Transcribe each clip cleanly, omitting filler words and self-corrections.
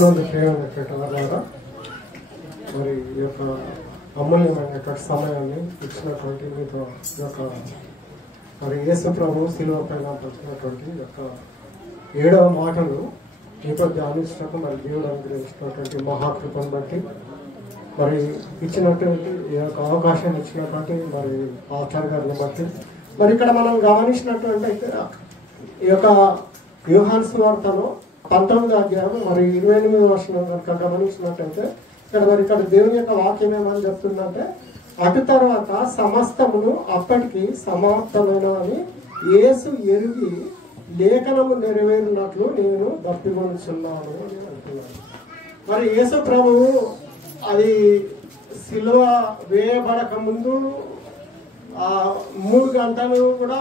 ప్రభునందు ప్రియమైనటువంటి వారు మరి ఈ యొక్క అమూల్యమైనటువంటి సమయాన్ని ఇచ్చినటువంటి మీతో ఈ యొక్క మరి యేసు ప్రభు శిలువ పైన పంచినటువంటి యొక్క 7వ మాటలు మీతో ధ్యానించినట్టు మరి దేవుడు అనుగ్రహించినటువంటి మహాకృపను బట్టి మరి ఇచ్చినటువంటి ఈ యొక్క అవకాశం ఇచ్చినటువంటి మరి ఆచార్య గారిని బట్టి మరి ఇక్కడ మనం గమనించినటువంటి ఈ యొక్క యోహాను సువార్తలో 19వ అధ్యాయం మరి 28వ వచనం కనుక గమనించినట్టయితే ఇక్కడ దేవుని యొక్క వాక్యం ఏమని చెప్తుందంటే, అటు తర్వాత సమస్తమును అప్పటికి సమాప్తమైనవని యేసు ఎరిగి లేఖనము నెరవేరినట్లు నేను దప్పికొనుచున్నాను అని అంటున్నాను. మరి యేసు ప్రభువు అది సిలువ వేయబడక ముందు 3 గంటలు కూడా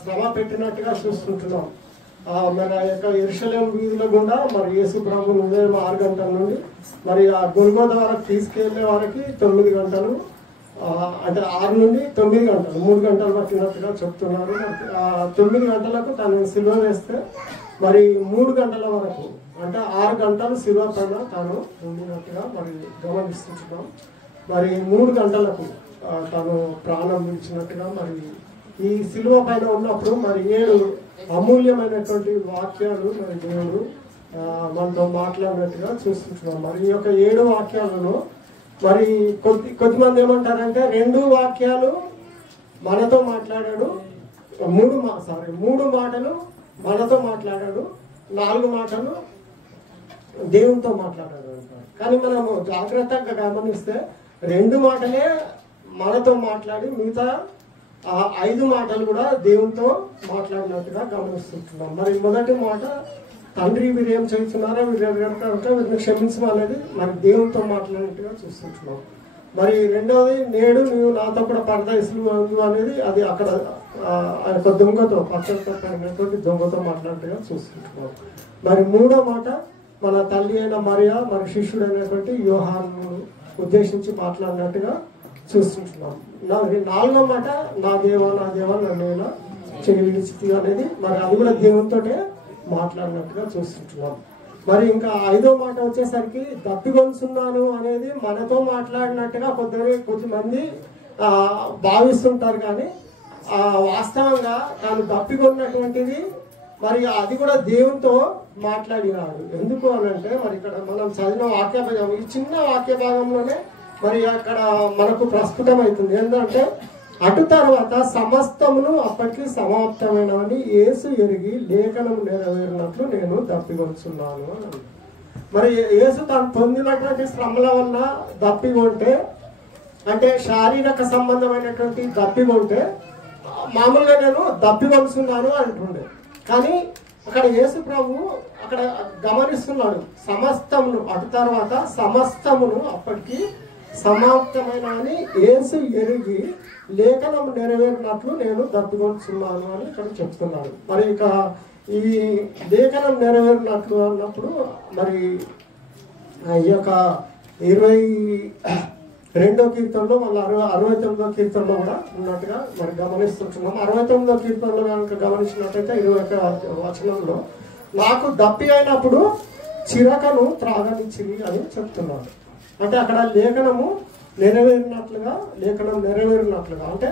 శ్రమ పెట్టినట్టుగా చూస్తుంటున్నాం. మన యొక్క యెరూషలేము వీధుల గుండా మరి యేసు ప్రభు ఉదయం 6 గంటల నుండి మరి ఆ గొల్గోతా వరకు తీసుకెళ్లే వారికి 9 గంటలు, అంటే 6 నుండి 9 గంటలు 3 గంటలు పట్టినట్టుగా చెప్తున్నారు. 9 గంటలకు తను సిలువ వేస్తే మరి 3 గంటల వరకు అంటే 6 గంటలు సిలువ పైన తాను ఉండినట్టుగా మరి గమనిస్తున్నాం. మరి 3 గంటలకు తను ప్రాణం విడిచినట్టుగా మరి ఈ సిలువ పైన ఉన్నప్పుడు మరి 7 అమూల్యమైనటువంటి వాక్యాలు మరి దేవుడు మనతో మాట్లాడినట్టుగా చూస్తున్నాం. మరి ఈ యొక్క 7 వాక్యాలలో మరి కొద్దిమంది ఏమంటారంటే 2 వాక్యాలు మనతో మాట్లాడాడు, 3 మాటలు మనతో మాట్లాడాడు, 4 మాటలు దేవునితో మాట్లాడాడు అంటారు. కానీ మనము జాగ్రత్తగా గమనిస్తే 2 మాటలే మనతో మాట్లాడి మిగతా 5 మాటలు కూడా దేవునితో మాట్లాడినట్టుగా గమనిస్తుంటున్నాం. మరి మొదటి మాట, తండ్రి వీరు ఏం చేస్తున్నారో వీరిని క్షమించమనేది మరి దేవునితో మాట్లాడినట్టుగా చూస్తుంటున్నాం. మరి రెండవది, నేడు నీవు నాతో కూడా పరదేశులు అనేది అది అక్కడ ఒక దొంగతో పక్కనటువంటి దొంగతో మాట్లాడినట్టుగా చూస్తుంటున్నాం. మరి 3వ మాట, మన తల్లి అయిన మరియా మరి శిష్యుడు అయినటువంటి యోహాను ఉద్దేశించి మాట్లాడినట్టుగా చూస్తుంటున్నాం. 4వ మాట, నా దేవా నన్ను ఎలా విడిచితి అనేది మరి అది కూడా దేవునితోటే మాట్లాడినట్టుగా చూస్తుంటున్నాం. మరి ఇంకా 5వ మాట వచ్చేసరికి దప్పికొనుచున్నాను అనేది మనతో మాట్లాడినట్టుగా కొద్దిమంది భావిస్తుంటారు. కానీ వాస్తవంగా తాను దప్పికొన్నటువంటిది మరి అది కూడా దేవునితో మాట్లాడినాడు. ఎందుకు అనంటే మరి ఇక్కడ మనం చదివిన వాక్య భాగం, ఈ చిన్న వాక్య భాగంలోనే మరి అక్కడ మనకు ప్రస్ఫుటమవుతుంది. ఏంటంటే, అటు తర్వాత సమస్తమును అప్పటికి సమాప్తమైనవని యేసు ఎరిగి లేఖనం నెరవేరినట్లు నేను దప్పికొనుచున్నాను అని. మరి యేసు తాను పొందినటువంటి శ్రమల వల్ల దప్పికొంటే, అంటే శారీరక సంబంధమైనటువంటి దప్పికొంటే మామూలుగా నేను దప్పికొనుచున్నాను అంటుండే. కానీ అక్కడ యేసు ప్రభు అక్కడ గమనిస్తున్నాడు, సమస్తమును అటు తర్వాత సమస్తమును అప్పటికి సమాప్తమైన అని యేసు ఎరిగి లేఖనం నెరవేరినట్లు నేను దప్పికొనుచున్నాను అని ఇక్కడ చెప్తున్నాడు. మరి ఇక ఈ లేఖనం నెరవేరినట్లు అన్నప్పుడు మరి ఈ యొక్క 22వ కీర్తనలో మళ్ళీ 69వ కీర్తనలో కూడా ఉన్నట్టుగా మరి గమనిస్తుంటున్నాం. 69వ కీర్తనలో కనుక గమనించినట్టయితే 21వ వచనంలో, నాకు దప్పి అయినప్పుడు చిరకను త్రాగనిచ్చిరి అని చెప్తున్నాడు. అంటే అక్కడ లేఖనం నెరవేరినట్లుగా అంటే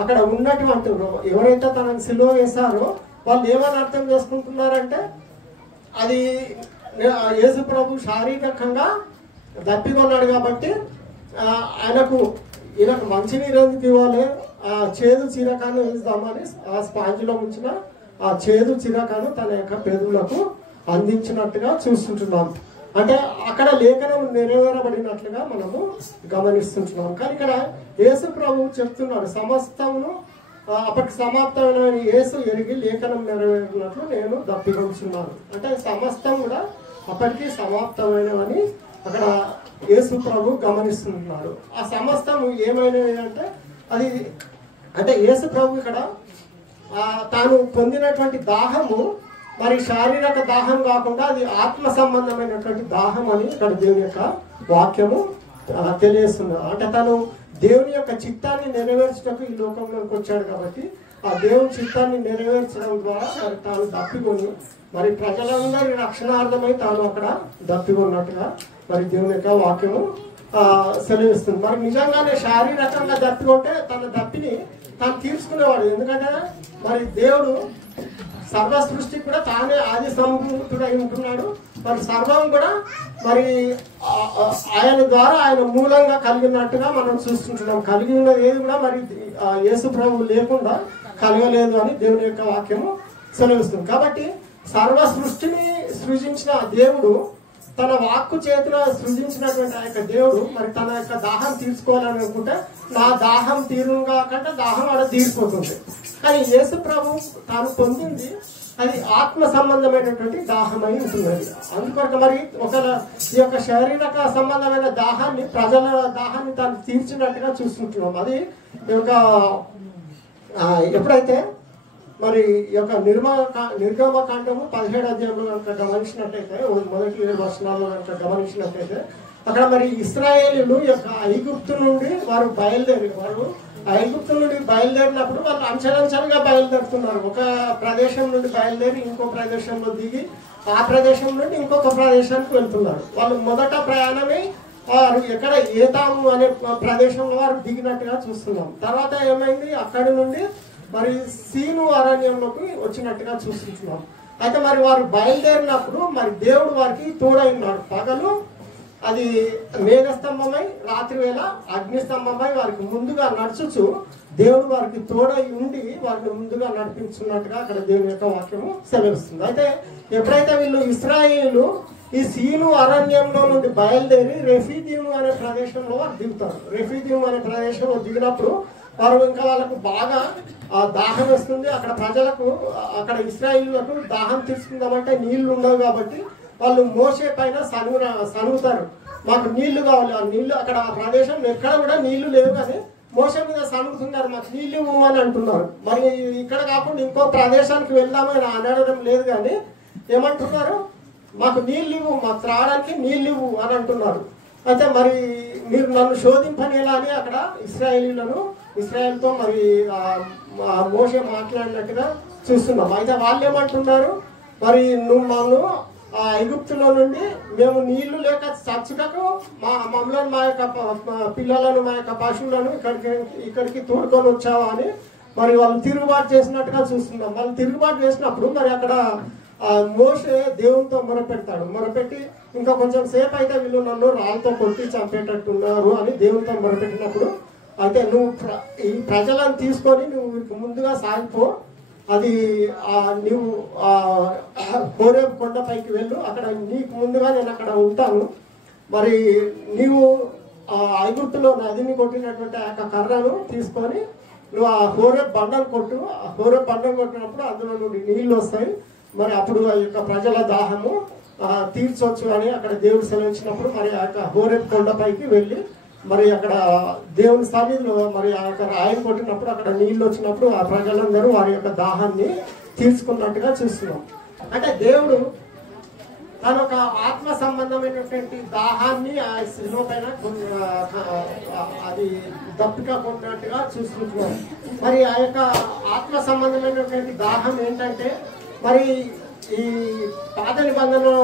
అక్కడ ఉన్నటువంటి ఎవరైతే తనని సిలువ వేశారో వాళ్ళు ఏమని అర్థం చేసుకుంటున్నారంటే, అది యేసు ప్రభు శారీరకంగా దప్పికొన్నాడు కాబట్టి ఈయనకు మంచినీరు ఎందుకు ఇవ్వాలి, చేదు చిరకాను ఇద్దామని ఆ స్పాంజ్లో ఉంచిన ఆ చేదు చిరకాను తన యొక్క పెదవులకు అందించినట్టుగా చూస్తుంటున్నాం. అంటే అక్కడ లేఖనం నెరవేరబడినట్లుగా మనము గమనిస్తుంటున్నాం. కానీ ఇక్కడ యేసు ప్రభు చెప్తున్నాడు, సమస్తమును అప్పటికి సమాప్తమైన యేసు ఎరిగి లేఖనం నెరవేరినట్లు నేను దప్పికొనుచున్నాను. అంటే సమస్తం కూడా అప్పటికి సమాప్తమైనవని అక్కడ యేసు ప్రభు గమనిస్తున్నాడు. ఆ సమస్తం ఏమైనవి అంటే అది అంటే యేసు ప్రభు ఇక్కడ తాను పొందినటువంటి దాహము మరి శారీరక దాహం కాకుండా అది ఆత్మ సంబంధమైనటువంటి దాహం అని ఇక్కడ దేవుని యొక్క వాక్యము తెలియజేస్తున్నారు. అంటే తను దేవుని యొక్క చిత్తాన్ని నెరవేర్చడానికి ఈ లోకంలోకి వచ్చాడు కాబట్టి ఆ దేవుని చిత్తాన్ని నెరవేర్చడం ద్వారా మరి తాను దప్పికొని మరి ప్రజలందరి రక్షణార్థమై తాను అక్కడ దప్పి ఉన్నట్టుగా మరి దేవుని యొక్క వాక్యము సెలవిస్తుంది. మరి నిజంగానే శారీరకంగా దప్పి ఉంటే తన దప్పిని తాను తీర్చుకునేవాడు. ఎందుకంటే మరి దేవుడు సర్వ సృష్టి కూడా తానే ఆది సంభూతుడై ఉంటున్నాడు. మరి సర్వం కూడా మరి ఆయన ద్వారా ఆయన మూలంగా కలిగినట్టుగా మనం చూస్తుంటున్నాం. కలిగి ఉన్నది ఏది కూడా మరి యేసు ప్రభువు లేకుండా కలగలేదు అని దేవుని యొక్క వాక్యము సెలవిస్తుంది. కాబట్టి సర్వ సృష్టిని సృజించిన దేవుడు తన వాక్కు చేతిలో సృజించినటువంటి ఆ యొక్క దేవుడు మరి తన యొక్క దాహం తీర్చుకోవాలని అనుకుంటే నా దాహం తీరుగా కంటే దాహం ఆడ తీరిపోతుంది. కానీ యేసు ప్రభు తాను పొందింది అది ఆత్మ సంబంధమైనటువంటి దాహమై ఉంటుంది. అందుకొరకు మరి ఒక ఈ యొక్క శారీరక సంబంధమైన దాహాన్ని ప్రజల దాహాన్ని తాను తీర్చినట్టుగా చూస్తుంటున్నాం. అది ఈ యొక్క ఎప్పుడైతే మరి ఈ యొక్క నిర్గమకాండము 17వ అధ్యాయంలో కనుక గమనించినట్టయితే మొదటి 7 వచనాల్లో కనుక గమనించినట్టయితే అక్కడ మరి ఇశ్రాయేలీయులు యొక్క ఐగుప్తు నుండి వారు ఐగుప్తు నుండి బయలుదేరినప్పుడు వాళ్ళు అంచెలంచెలుగా బయలుదేరుతున్నారు. ఒక ప్రదేశం నుండి బయలుదేరి ఇంకో ప్రదేశంలో దిగి ఆ ప్రదేశం నుండి ఇంకొక ప్రదేశానికి వెళ్తున్నారు. వాళ్ళు మొదట ప్రయాణమై వారు ఎక్కడ ఏతాము అనే ప్రదేశంలో వారు దిగినట్టుగా చూస్తున్నాం. తర్వాత ఏమైంది, అక్కడి నుండి మరి సీను అరణ్యంలోకి వచ్చినట్టుగా చూస్తున్నాం. అయితే మరి వారు బయలుదేరినప్పుడు మరి దేవుడు వారికి తోడై ఉన్నాడు. పగలు అది మేఘస్తంభమై, రాత్రి వేళ అగ్నిస్తంభమై వారికి ముందుగా నడుచుచు దేవుడు వారికి తోడై ఉండి వారిని ముందుగా నడిపించున్నట్టుగా అక్కడ దేవుని యొక్క వాక్యము సెలవిస్తుంది. అయితే ఎప్పుడైతే వీళ్ళు ఇశ్రాయేలు ఈ సీను అరణ్యంలో నుండి బయలుదేరి రెఫీదీము అనే ప్రదేశంలో వారు దిగుతారు. రెఫీదీము అనే ప్రదేశంలో దిగినప్పుడు వారు ఇంకా వాళ్ళకు బాగా దాహం వస్తుంది. అక్కడ ప్రజలకు అక్కడ ఇశ్రాయేలులకు దాహం తీసుకుందామంటే నీళ్లు ఉండవు కాబట్టి వాళ్ళు మోసే పైన సనుగుతారు. మాకు నీళ్లు కావాలి, ఆ నీళ్లు అక్కడ ఆ ప్రదేశం ఎక్కడ కూడా నీళ్లు లేవు కానీ మోసే మీద సనుగుతున్నారు, మాకు నీళ్లు ఇవ్వమని అంటున్నారు. మరి ఇక్కడ కాకుండా ఇంకో ప్రదేశానికి వెళ్దామని అనడం లేదు కానీ ఏమంటున్నారు, మాకు నీళ్ళు ఇవ్వు, మాకు త్రాగడానికి నీళ్ళు ఇవ్వు అని అంటున్నారు. అయితే మరి మీరు నన్ను శోధింపనేలా అని అక్కడ ఇశ్రాయేల్తో మరి మోసే మాట్లాడినట్టుగా చూస్తున్నాం. అయితే వాళ్ళు ఏమంటున్నారు, మరి నువ్వు నన్ను ఐగుప్తులో నుండి మేము నీళ్లు లేక చచ్చుటకు మమ్మల్ని మా యొక్క పిల్లలను మా యొక్క పశువులను ఇక్కడికి తోడుకొని వచ్చావా అని మరి వాళ్ళు తిరుగుబాటు చేసినట్టుగా చూస్తున్నాం. వాళ్ళు తిరుగుబాటు చేసినప్పుడు మరి అక్కడ మోసే దేవునితో మొరపెట్టి ఇంకా కొంచెం సేపు అయితే వీళ్ళు నన్ను రాళ్ళతో కొట్టి చంపేటట్టున్నారు అని దేవునితో మొరపెట్టినప్పుడు అయితే నువ్వు ఈ ప్రజలను తీసుకొని నువ్వు ముందుగా సాగిపో, అది నువ్వు హోరేబు కొండపైకి వెళ్ళు, అక్కడ నీకు ముందుగా నేను అక్కడ ఉంటాను. మరి నీవు ఐగుప్తులో నదిని కొట్టినటువంటి ఆ యొక్క కర్రను తీసుకొని నువ్వు ఆ హోరేబు బండను కొట్టు. ఆ హోరేబు బండను కొట్టినప్పుడు అందులో నుండి నీళ్లు వస్తాయి. మరి అప్పుడు ఆ యొక్క ప్రజల దాహము తీర్చవచ్చు అని అక్కడ దేవుడు సెలవించినప్పుడు మరి ఆ యొక్క హోరేబు కొండపైకి వెళ్ళి మరి అక్కడ దేవుని సన్నిధిలో మరి ఆ యొక్క రాయిని కొట్టినప్పుడు అక్కడ నీళ్లు వచ్చినప్పుడు ఆ ప్రజలందరూ వారి యొక్క దాహాన్ని తీర్చుకున్నట్టుగా చూస్తున్నాం. అంటే దేవుడు తన ఒక ఆత్మ సంబంధమైనటువంటి దాహాన్ని ఆ శిలువ పైన అది దప్పిక కొన్నట్టుగా చూస్తున్నాం. మరి ఆ యొక్క ఆత్మ సంబంధమైనటువంటి దాహం ఏంటంటే మరి ఈ పాత నిబంధనలో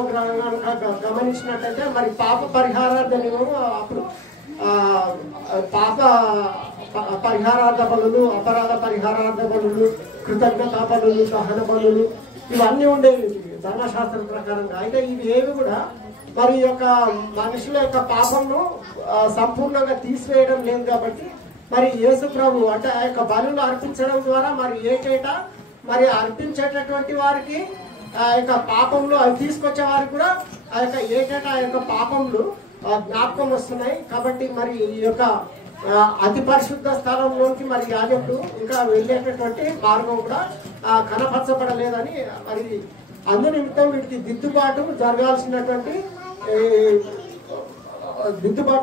గమనించినట్టయితే మరి పాప పరిహారార్థమేమో అప్పుడు పాప పరిహారార్థ బలులు, అపరాధ పరిహారార్థ బలులు, కృతజ్ఞతా బలులు, దహన బలులు ఇవన్నీ ఉండేవి ధర్మశాస్త్రం ప్రకారంగా. అయితే ఇవి ఏవి కూడా మరి యొక్క మనుషుల యొక్క పాపంను సంపూర్ణంగా తీసివేయడం లేదు కాబట్టి మరి యేసు ప్రభు అంటే ఆ యొక్క బలులు అర్పించడం ద్వారా మరి ఏటేటా మరి అర్పించేటటువంటి వారికి ఆ యొక్క పాపంలో అవి తీసుకొచ్చే వారికి కూడా ఆ యొక్క ఏటేటా ఆ యొక్క పాపంలు జ్ఞాపకం వస్తున్నాయి. కాబట్టి మరి ఈ యొక్క అతి పరిశుద్ధ స్థలంలోకి మరి యాజకుడు ఇంకా వెళ్ళేటటువంటి మార్గం కూడా కనపరచబడలేదని మరి అందు నిమిత్తం వీటికి దిద్దుబాటు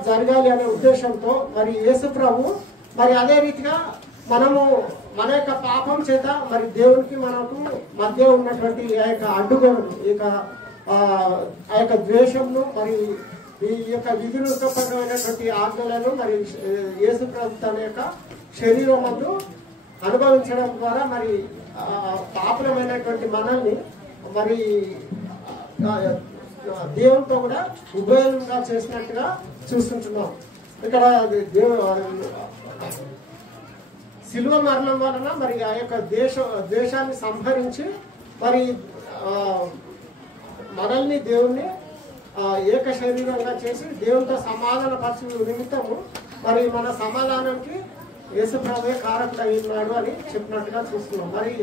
జరగాలి అనే ఉద్దేశంతో మరి యేసు ప్రభు మరి అదే రీతిగా మనము మన యొక్క పాపం చేత మరి దేవునికి మనకు మధ్య ఉన్నటువంటి ఆ యొక్క అడ్డుగోడను ఆ యొక్క ద్వేషంను మరి ఈ యొక్క విధిపరమైనటువంటి ఆజ్ఞలను మరి యేసు ప్రభు తన యొక్క శరీరమందు అనుభవించడం ద్వారా మరి పాపులమైనటువంటి మనల్ని మరి దేవునితో కూడా ఉభయంగా చేసినట్టుగా చూస్తుంటున్నాం. ఇక్కడ శిలువ మరణం వలన మరి ఆ యొక్క దేశాన్ని సంహరించి మరి మనల్ని దేవుణ్ణి ఏక శరీరంగా చేసి దేవునితో సమాధాన పరచు నిమిత్తము మరి మన సమాధానానికి యేసుప్రభువే కారకుడు అయినాడు అని చెప్పినట్టుగా చూస్తున్నాం. మరి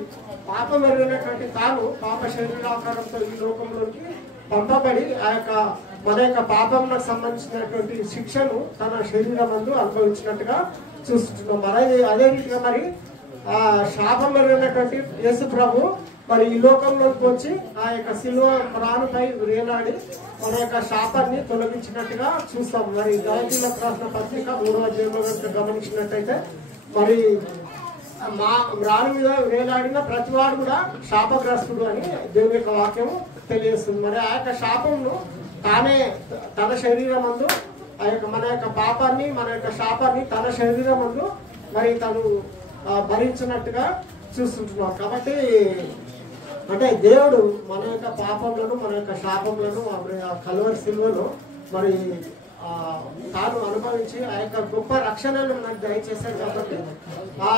పాపం ఎరిగినటువంటి తాను పాప శరీరాకారంతో ఈ లోకంలోకి పంపబడి ఆ యొక్క మన యొక్క పాపంకు సంబంధించినటువంటి శిక్షను తన శరీరమందు అనుభవించినట్టుగా చూస్తున్నాం. మరి అదే రీతిగా మరి ఆ శాపం ఎరిగినటువంటి యేసు ప్రభు మరి ఈ లోకంలోకి వచ్చి ఆ యొక్క శిలువ ప్రాణుపై వేలాడి మన యొక్క శాపాన్ని తొలగించినట్టుగా చూస్తాం. మరి గలతీయులకు రాసిన పత్రిక 3వ అధ్యాయంలో గమనించినట్టయితే మరి రాణి మీద వేలాడిన ప్రతివాడు కూడా శాపగ్రస్తుడు అని దేవుని యొక్క వాక్యం తెలియజేస్తుంది. మరి ఆ యొక్క శాపంను తానే తన శరీరమందు ఆ యొక్క మన యొక్క పాపాన్ని మన యొక్క శాపాన్ని తన శరీరమందు మరి తను భరించినట్టుగా చూస్తుంటున్నాం. కాబట్టి అంటే దేవుడు మన యొక్క పాపంలను మన యొక్క శాపంలను కల్వరి సిలువను మరి తాను అనుభవించి ఆ యొక్క గొప్ప రక్షణను మనకు దయచేశాడు. కాబట్టి ఆ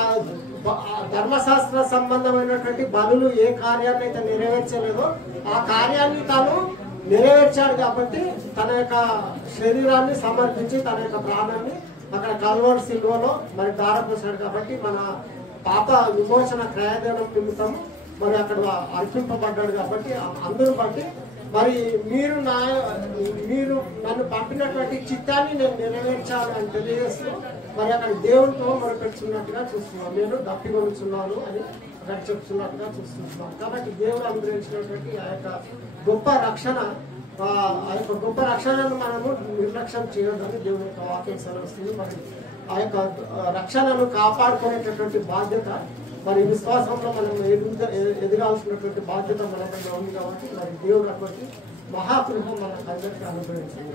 ధర్మశాస్త్ర సంబంధమైనటువంటి బలులు ఏ కార్యాన్ని అయితే నెరవేర్చలేదో ఆ కార్యాన్ని తాను నెరవేర్చాడు. కాబట్టి తన యొక్క శరీరాన్ని సమర్పించి తన యొక్క ప్రాణాన్ని అక్కడ కల్వరి సిలువలో మరి దారపోసాడు. కాబట్టి మన పాప విమోచన క్రయధనం నిమిత్తం మరి అక్కడ అర్పింపబడ్డాడు. కాబట్టి అందరూ బట్టి మరి మీరు నన్ను పంపినటువంటి చిత్తాన్ని నేను నెరవేర్చాలి అని తెలియజేస్తూ మరి అక్కడ దేవునితో మొరపెట్టున్నట్టుగా చూస్తున్నాం. నేను దప్పికొనుచున్నాను అని అక్కడ చెప్తున్నట్టుగా చూస్తున్నాం. కాబట్టి దేవుడు అనుగ్రహించినటువంటి ఆ యొక్క గొప్ప రక్షణ ఆ యొక్క గొప్ప రక్షణను మనము నిర్లక్ష్యం చేయొద్దని దేవుని యొక్క వాక్యం సెలవుస్తుంది. మరి ఆ యొక్క రక్షణను కాపాడుకునేటటువంటి బాధ్యత మరి విశ్వాసంలో మనం ఎదగాల్సినటువంటి బాధ్యత మన దగ్గర ఉంది. కాబట్టి మరి దేవుడు అటువంటి మహాకృప మనకు అందరికీ అనుగ్రహించింది.